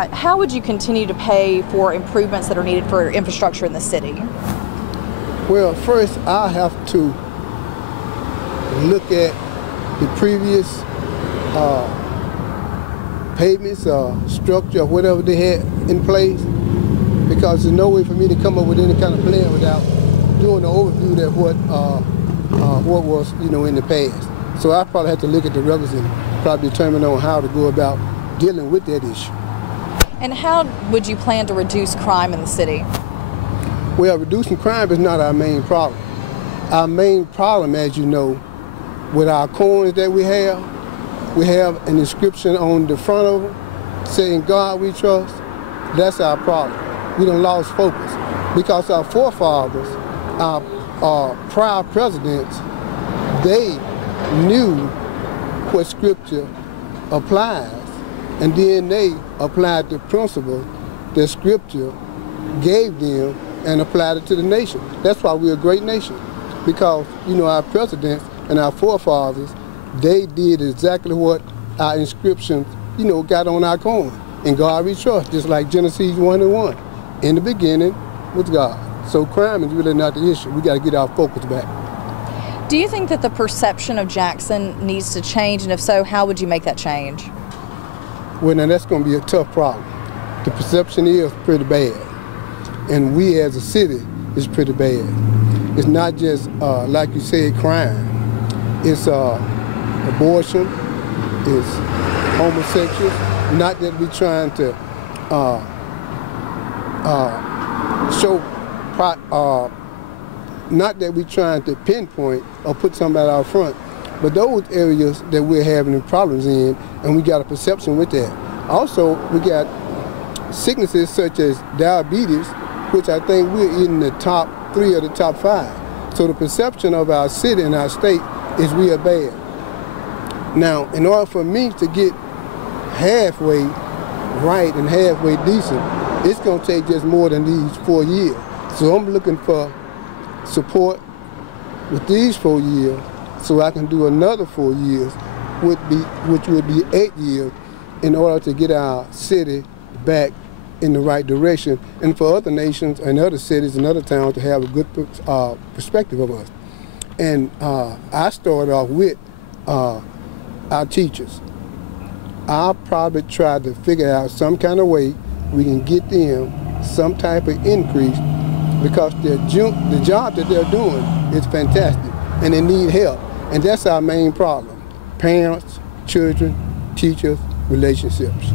How would you continue to pay for improvements that are needed for infrastructure in the city? Well, first I have to look at the previous pavements or structure or whatever they had in place, because there's no way for me to come up with any kind of plan without doing an overview of what was, in the past. So I probably have to look at the records and probably determine on how to go about dealing with that issue. And how would you plan to reduce crime in the city? Well, reducing crime is not our main problem. Our main problem, as you know, with our coins that we have an inscription on the front of them saying God we trust. That's our problem. We done lost focus because our forefathers, our prior presidents, they knew what scripture applies, and then they applied the principle that scripture gave them and applied it to the nation. That's why we're a great nation, because our presidents and our forefathers, they did exactly what our inscriptions got on our coin. In God we trust, just like Genesis 1:1. In the beginning was God. So crime is really not the issue. We got to get our focus back. Do you think that the perception of Jackson needs to change, and if so, how would you make that change? Well, now that's going to be a tough problem. The perception is pretty bad, and we as a city is pretty bad. It's not just, like you said, crime. It's abortion, it's homosexuals. Not that we're trying to not that we're trying to pinpoint or put somebody out front, but those areas that we're having problems in, and we got a perception with that. Also, we got sicknesses such as diabetes, which I think we're in the top 3 or the top 5. So the perception of our city and our state is real bad. Now, in order for me to get halfway right and halfway decent, it's going to take just more than these 4 years. So I'm looking for support with these 4 years so I can do another 4 years, which would be 8 years, in order to get our city back in the right direction, and for other nations and other cities and other towns to have a good perspective of us. And I started off with our teachers. I'll probably try to figure out some kind of way we can get them some type of increase, because the job that they're doing is fantastic and they need help. And that's our main problem: parents, children, teachers, relationships.